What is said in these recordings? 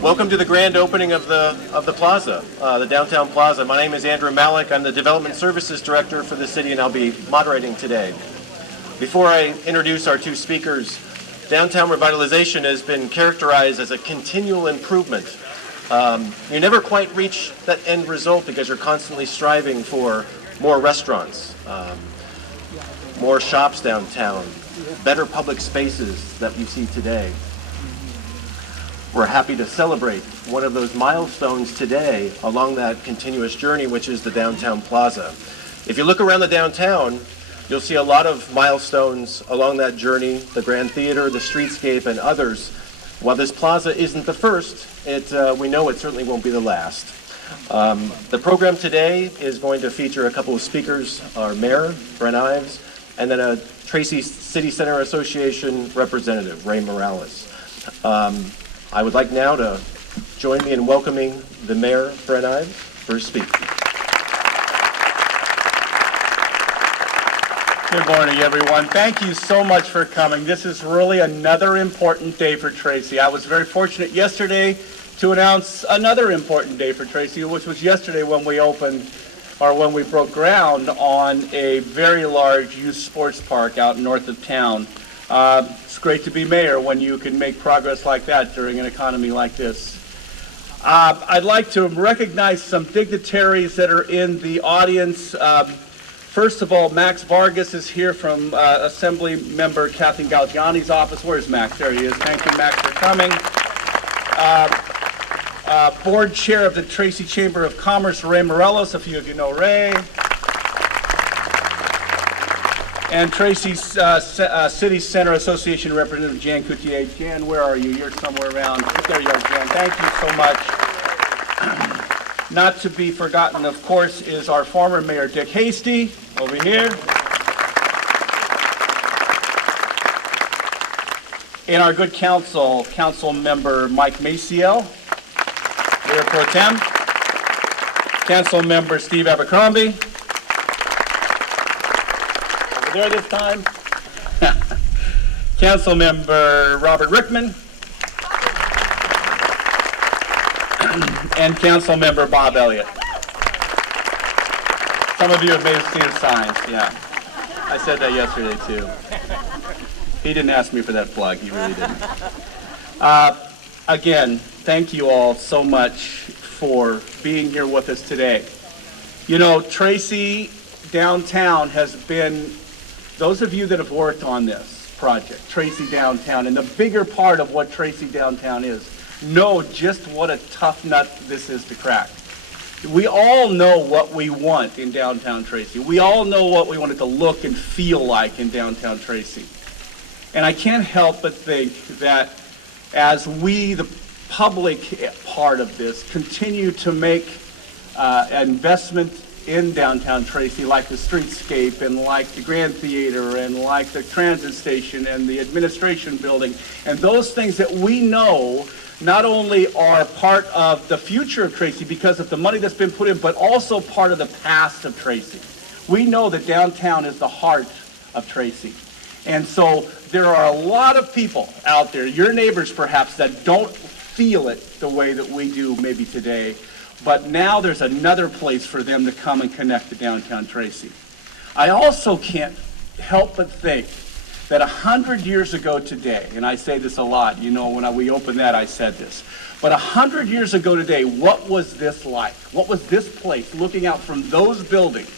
Welcome to the grand opening of the Plaza, the downtown Plaza. My name is Andrew Malik. I'm the Development Services Director for the city, and I'll be moderating today. Before I introduce our two speakers, downtown revitalization has been characterized as a continual improvement. You never quite reach that end result because you're constantly striving for more restaurants, more shops downtown, better public spaces that we see today. We're happy to celebrate one of those milestones today along that continuous journey, which is the downtown Plaza. If you look around the downtown, you'll see a lot of milestones along that journey, the Grand Theater, the streetscape, and others. While this plaza isn't the first, we know it certainly won't be the last. The program today is going to feature a couple of speakers, our mayor, Brent Ives, and then a Tracy City Center Association representative, Ray Morales. I would like now to join me in welcoming the mayor, Brent Ives, for his speech. Good morning, everyone. Thank you so much for coming. This is really another important day for Tracy. I was very fortunate yesterday to announce another important day for Tracy, which was yesterday when we when we broke ground on a very large youth sports park out north of town. It's great to be mayor when you can make progress like that during an economy like this. I'd like to recognize some dignitaries that are in the audience. First of all, Max Vargas is here from Assembly Member Kathy Galgiani's office. Where's Max? There he is. Thank you, Max, for coming. Board Chair of the Tracy Chamber of Commerce, Ray Morales. A few of you know Ray. And Tracy's City Center Association Representative Jan Coutier. Jan, where are you? You're somewhere around. There you are, Jan. Thank you so much. Not to be forgotten, of course, is our former Mayor Dick Hasty, over here. And our good council member Mike Maciel, Mayor Pro Tem. Council member Steve Abercrombie. There this time. Council member Robert Rickman and Council member Bob Elliott. Some of you have maybe seen the signs. Yeah, I said that yesterday too. He didn't ask me for that plug. He really didn't. Again, thank you all so much for being here with us today. You know, Tracy downtown has been, those of you that have worked on this project, Tracy Downtown, and the bigger part of what Tracy Downtown is, know just what a tough nut this is to crack. We all know what we want in downtown Tracy. We all know what we want it to look and feel like in downtown Tracy. And I can't help but think that as we, the public part of this, continue to make investment in downtown Tracy, like the streetscape and like the Grand Theater and like the transit station and the administration building, and those things that we know not only are part of the future of Tracy because of the money that's been put in, but also part of the past of Tracy. We know that downtown is the heart of Tracy. And so there are a lot of people out there, your neighbors perhaps, that don't feel it the way that we do maybe today. But now there's another place for them to come and connect to downtown Tracy. I also can't help but think that 100 years ago today, and I say this a lot, you know, when we opened that I said this, but 100 years ago today, what was this like? What was this place looking out from those buildings?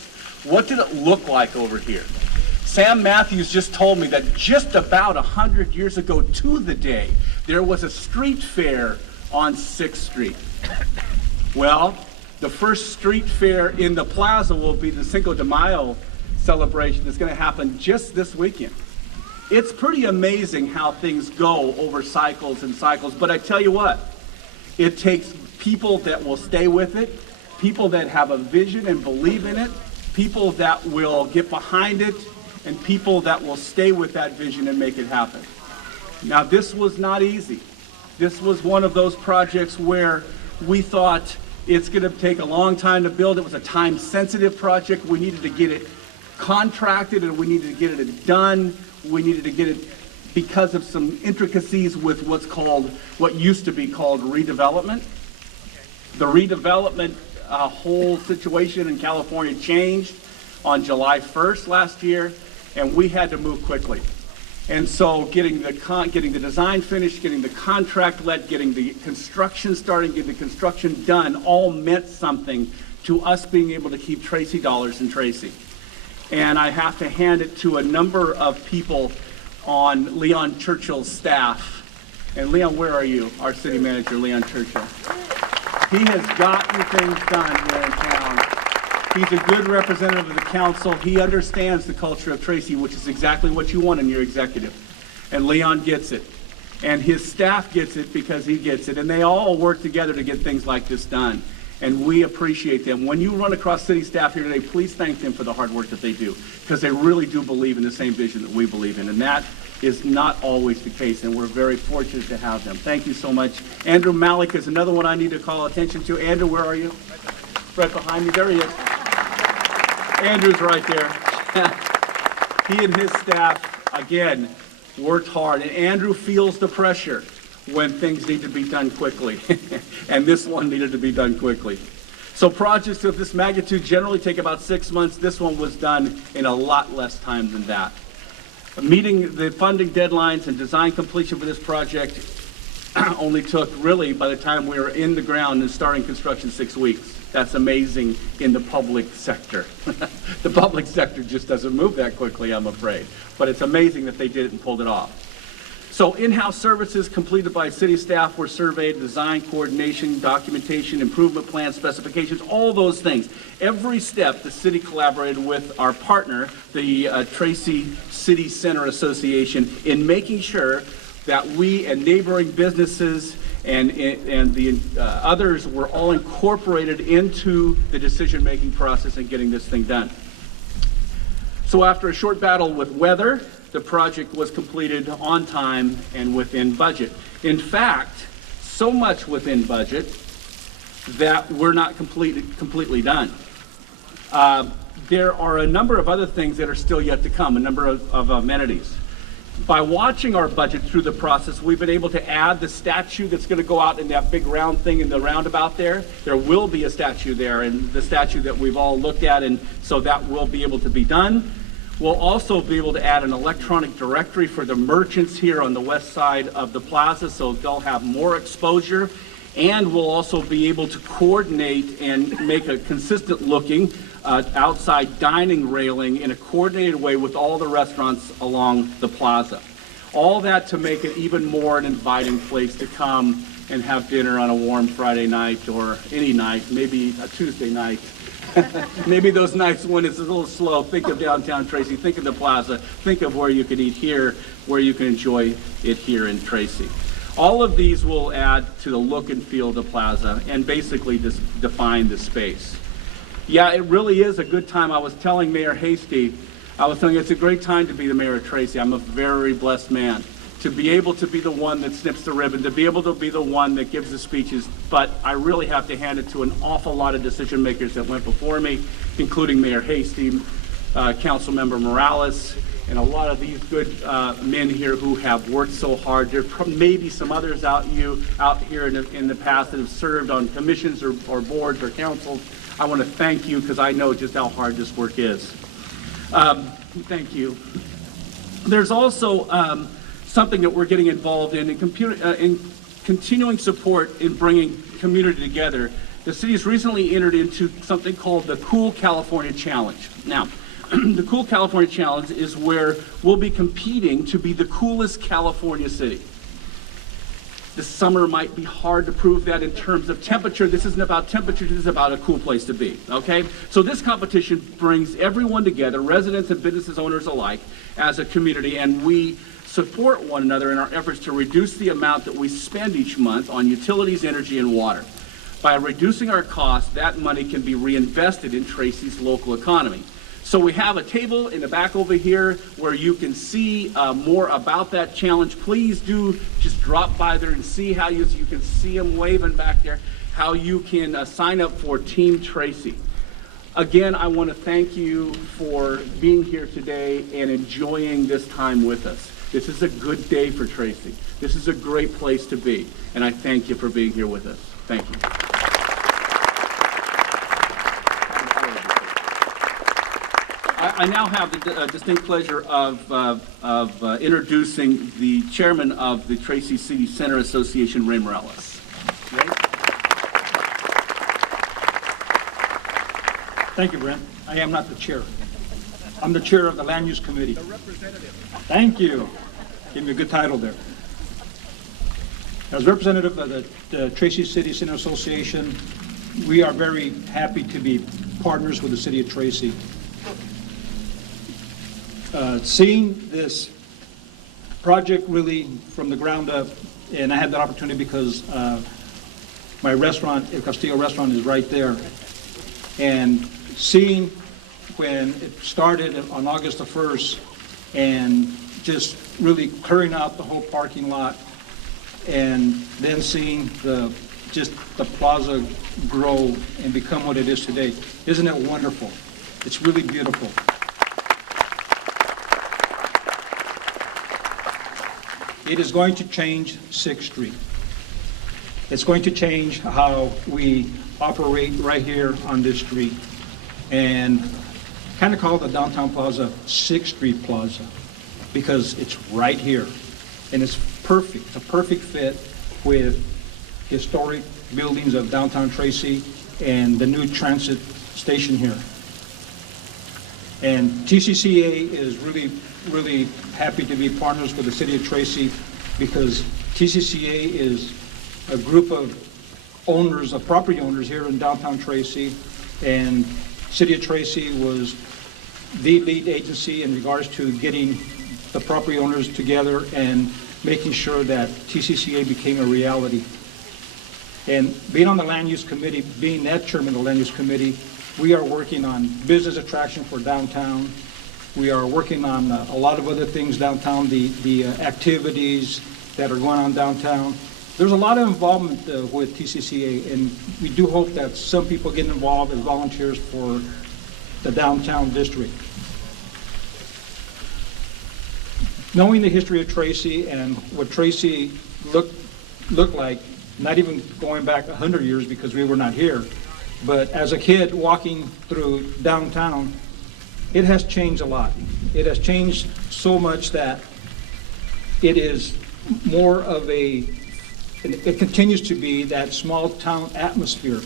What did it look like over here? Sam Matthews just told me that just about 100 years ago to the day, there was a street fair on 6th Street. Well, the first street fair in the plaza will be the Cinco de Mayo celebration that's going to happen just this weekend. It's pretty amazing how things go over cycles and cycles, but I tell you what, it takes people that will stay with it, people that have a vision and believe in it, people that will get behind it, and people that will stay with that vision and make it happen. Now, this was not easy. This was one of those projects where we thought it's going to take a long time to build. It was a time-sensitive project. We needed to get it contracted, and we needed to get it done. We needed to get it because of some intricacies with what used to be called redevelopment. The redevelopment whole situation in California changed on July 1st last year, and we had to move quickly. And so getting the design finished, getting the contract let, getting the construction starting, getting the construction done, all meant something to us being able to keep Tracy dollars in Tracy. And I have to hand it to a number of people on Leon Churchill's staff. And Leon, where are you? Our city manager, Leon Churchill. He has gotten things done here in town. He's a good representative of the council. He understands the culture of Tracy, which is exactly what you want in your executive. And Leon gets it. And his staff gets it because he gets it. And they all work together to get things like this done. And we appreciate them. When you run across city staff here today, please thank them for the hard work that they do, because they really do believe in the same vision that we believe in. And that is not always the case, and we're very fortunate to have them. Thank you so much. Andrew Malik is another one I need to call attention to. Andrew, where are you? Right behind me. There he is. Andrew's right there. He and his staff, again, worked hard. And Andrew feels the pressure when things need to be done quickly. And this one needed to be done quickly. So projects of this magnitude generally take about 6 months. This one was done in a lot less time than that. Meeting the funding deadlines and design completion for this project only took, really, by the time we were in the ground and starting construction, 6 weeks. That's amazing in the public sector. The public sector just doesn't move that quickly, I'm afraid. But it's amazing that they did it and pulled it off. So in-house services completed by city staff were surveyed, design, coordination, documentation, improvement plans, specifications, all those things. Every step the city collaborated with our partner, the Tracy City Center Association, in making sure that we and neighboring businesses and the others were all incorporated into the decision-making process and getting this thing done. So after a short battle with weather, the project was completed on time and within budget. In fact, so much within budget that we're not completely done. There are a number of other things that are still yet to come, a number of amenities. By watching our budget through the process, we've been able to add the statue that's going to go out in that big round thing in the roundabout there. There will be a statue there, and the statue that we've all looked at, and so that will be able to be done. We'll also be able to add an electronic directory for the merchants here on the west side of the plaza, so they'll have more exposure. And we'll also be able to coordinate and make a consistent looking outside dining railing in a coordinated way with all the restaurants along the plaza. All that to make it even more an inviting place to come and have dinner on a warm Friday night or any night, maybe a Tuesday night. Maybe those nights when it's a little slow. Think of downtown Tracy, think of the plaza, think of where you can eat here, where you can enjoy it here in Tracy. All of these will add to the look and feel of the plaza and basically just define the space. Yeah, it really is a good time. I was telling Mayor Hasty, it's a great time to be the mayor of Tracy. I'm a very blessed man. To be able to be the one that snips the ribbon, to be able to be the one that gives the speeches, but I really have to hand it to an awful lot of decision makers that went before me, including Mayor Hasty, Councilmember Morales, and a lot of these good men here who have worked so hard. There may be some others out here in the past that have served on commissions or boards or councils. I want to thank you because I know just how hard this work is. Thank you. There's also something that we're getting involved in continuing support in bringing community together. The city has recently entered into something called the Cool California Challenge. Now, the Cool California Challenge is where we'll be competing to be the coolest California city. This summer might be hard to prove that in terms of temperature. This isn't about temperature, this is about a cool place to be, okay? So this competition brings everyone together, residents and business owners alike, as a community, and we support one another in our efforts to reduce the amount that we spend each month on utilities, energy, and water. By reducing our costs, that money can be reinvested in Tracy's local economy. So we have a table in the back over here where you can see more about that challenge. Please do just drop by there and see how you can see them waving back there, how you can sign up for Team Tracy. Again, I want to thank you for being here today and enjoying this time with us. This is a good day for Tracy. This is a great place to be, and I thank you for being here with us. Thank you. I now have the distinct pleasure of introducing the chairman of the Tracy City Center Association, Ray Morales. Ray? Thank you, Brent. I am not the chair. I'm the chair of the Land Use Committee. The representative. Thank you. Give me a good title there. As representative of the Tracy City Center Association, we are very happy to be partners with the city of Tracy. Seeing this project really from the ground up, and I had that opportunity because my restaurant, El Castillo restaurant, is right there. And seeing when it started on August the 1st and just really clearing out the whole parking lot, and then seeing the plaza grow and become what it is today. Isn't it wonderful? It's really beautiful. It is going to change 6th Street. It's going to change how we operate right here on this street, and kind of call the downtown plaza 6th Street Plaza because it's right here, and it's perfect. It's a perfect fit with historic buildings of downtown Tracy and the new transit station here. And TCCA is really happy to be partners with the city of Tracy because TCCA is a group of owners, of property owners here in downtown Tracy, and city of Tracy was the lead agency in regards to getting the property owners together and making sure that TCCA became a reality. And being on the Land Use Committee, being that chairman of the Land Use Committee, we are working on business attraction for downtown. We are working on a lot of other things downtown, the activities that are going on downtown. There's a lot of involvement with TCCA, and we do hope that some people get involved as volunteers for the downtown district. Knowing the history of Tracy and what Tracy looked like, not even going back 100 years because we were not here, but as a kid walking through downtown, it has changed a lot. It has changed so much that it is more of it continues to be that small town atmosphere.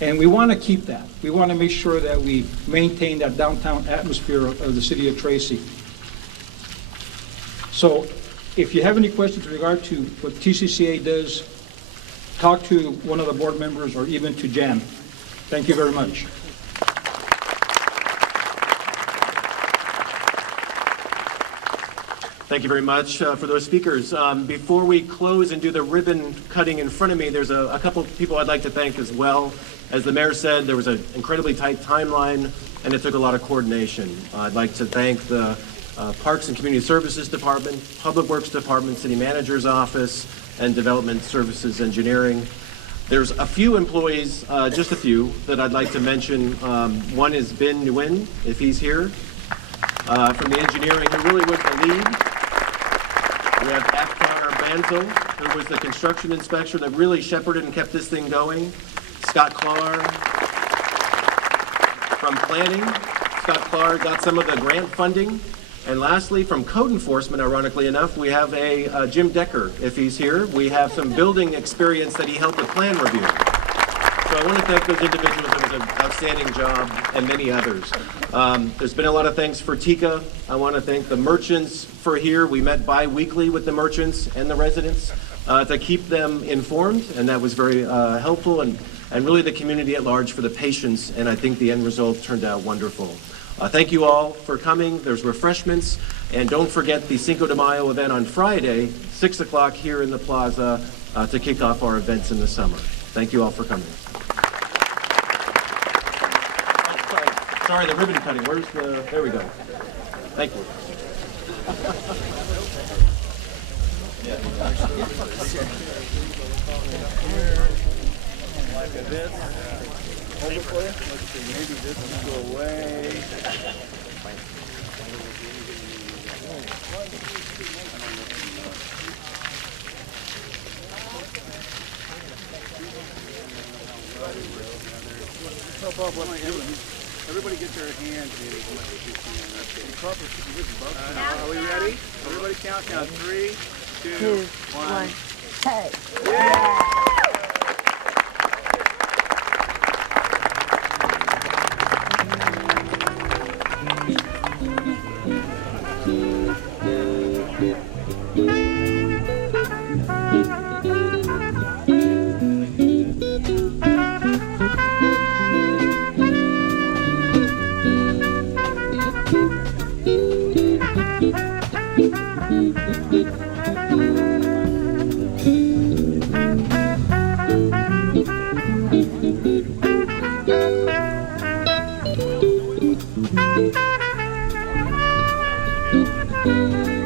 And we want to keep that. We want to make sure that we maintain that downtown atmosphere of the city of Tracy. So if you have any questions in regard to what TCCA does, talk to one of the board members or even to Jan. Thank you very much. Thank you very much for those speakers. Before we close and do the ribbon cutting in front of me, there's a couple people I'd like to thank as well. As the mayor said, there was an incredibly tight timeline and it took a lot of coordination. I'd like to thank the Parks and Community Services Department, Public Works Department, City Manager's Office, and Development Services Engineering. There's a few employees, just a few, that I'd like to mention. One is Ben Nguyen, if he's here, from the engineering, who really was the lead. We have Afkar Banzel, who was the construction inspector that really shepherded and kept this thing going. Scott Clark from planning. Scott Clark got some of the grant funding. And lastly, from code enforcement, ironically enough, we have a Jim Decker, if he's here. We have some building experience that he helped with plan review. So I want to thank those individuals. It was an outstanding job, and many others. There's been a lot of thanks for Tika. I want to thank the merchants for here. We met bi-weekly with the merchants and the residents to keep them informed, and that was very helpful, and really the community at large for the patience, and I think the end result turned out wonderful. Thank you all for coming. There's refreshments, and don't forget the Cinco de Mayo event on Friday, 6 o'clock here in the Plaza to kick off our events in the summer. Thank you all for coming. Sorry, the ribbon cutting. There we go. Thank you. Like this. Hold it for you. Let's see, maybe this will go away. Everybody get their hands in as much as you can. Are we ready? Everybody count down. 3, 2, 1. Hey. Yeah! Thank you.